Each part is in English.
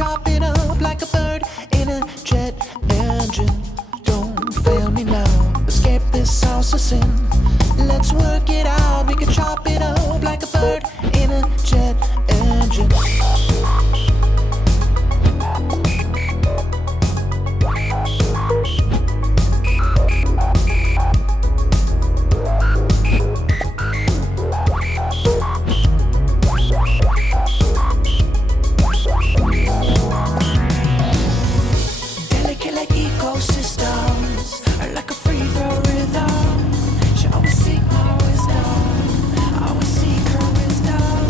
chop it up like a bird in a jet engine. Don't fail me now, escape this house of sin. Let's work it out, we can chop it up like a bird in a jet engine. Delicate like ecosystems, like a free throw rhythm. She always seek my wisdom, I always seek her wisdom.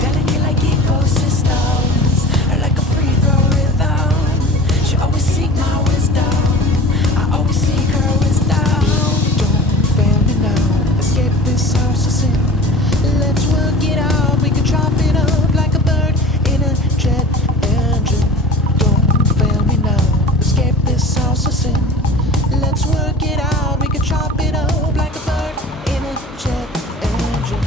Delicate like ecosystems, like a free throw rhythm. She always seek my wisdom, I always seek her wisdom. Don't fail me now, escape this house of sin. Let's work it out, we can chop it up like a bird in a jet engine. Don't fail me now, escape this house of sin. Let's work it out, we can chop it up like a bird in a jet engine.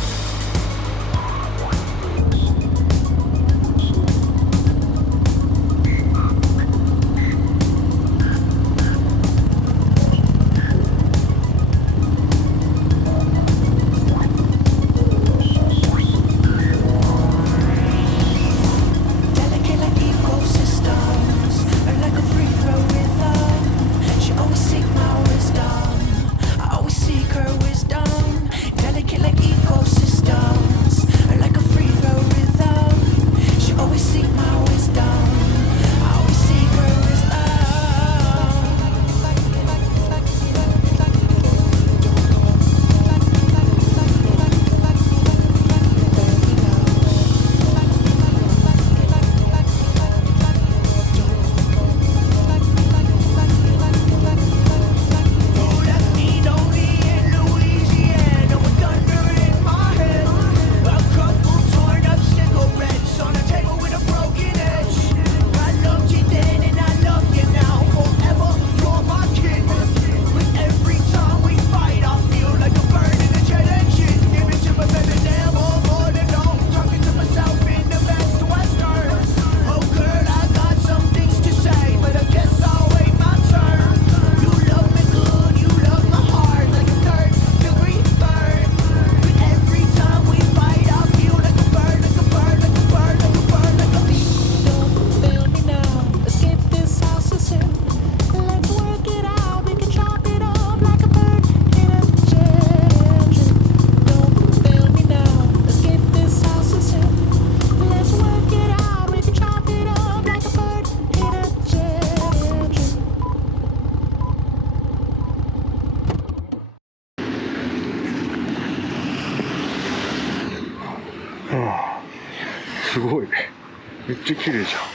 Delicate like ecosystems, like a free throw rhythm. She always seek my wisdom, I always seek her wisdom. Delicate like ecosystems, like a free throw rhythm. She always seek my wisdom, I always seek her 와, すごいね。めっちゃ綺麗じゃん。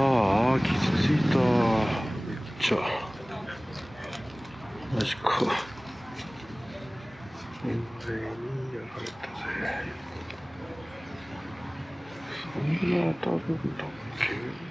あ、傷ついた。めっちゃ。マジか。俺にやられたぜ。そんな当たるんだっけ？